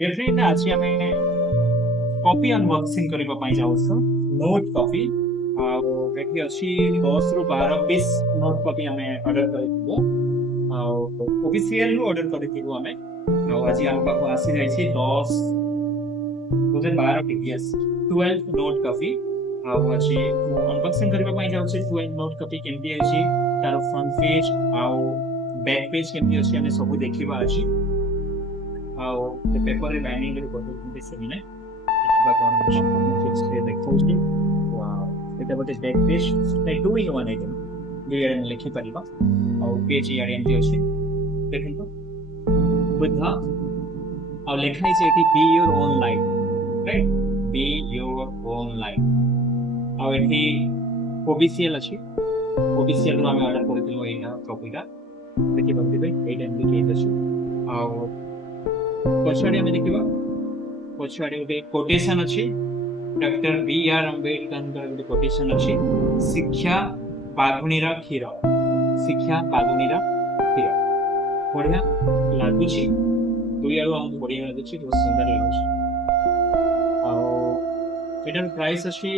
definitely आज आम copy unboxing करबा पई जाउछु नोट कॉपी एठी अछि 10 रु 12 पीस नोट कॉपी हमें ऑर्डर करथिबो ओबीसीएल रू ऑर्डर करथिबो हमें आज हम पाखो आसी जाई छी 10 बोले 12 पीस 12 नोट कॉपी आज अनबॉक्सिंग करबा पई जाउछु 12 नोट कॉपी केमती अछि तार फ्रंट पेज बैक पेज केमती अछि हमें सब देखिबा अछि पेपर बाइंडिंग रे बटन सेमिने देखिबा कोन से देखौछि এটা বটে ব্যাক পেজ তাই 2 in 1 আইটেম দুইয়ারে লেখি পারিবা আর পেজ ইয়ারে এমটি আছে দেখেন তো বুদ্ধা আর লেখা আছে এটি be your own life right be your own life আর এটি ओबीसीएल আছে ओबीसीएल ରୁ ଆମେ অর্ডার কৰিছিলো এইটা কপিটা দেখি পারিবে এইটা এমটি কেজ আছে আর পছাড়ে আমি দেখিবা পছাড়ে ଗୋଟେ কোটেশন আছে डॉक्टर बी आर अम्बेडकर गोटे कोटेशन अच्छी शिक्षा बागुणीर क्षीर शिक्षा बागुणीर क्षीर बढ़िया लगुच दुई आड़ आमको बढ़िया लगुच बहुत सुंदर लगुच आटार प्राइस अच्छी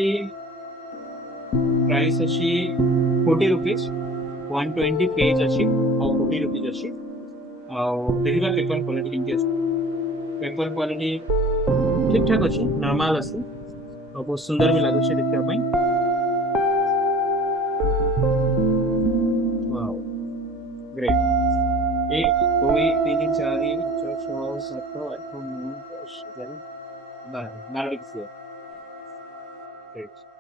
40 रुपीज 120 पेज अच्छी और 40 रुपीज अच्छी देखा पेपर क्वालिटी केमती अच्छे पेपर क्वालिटी ठीक ठाक अच्छी नॉर्मल अच्छी और बहुत सुंदर भी लगुच देखा वाओ ग्रेट 1 2 3 4 5 6 7 8 9 10 11 12 ग्रेट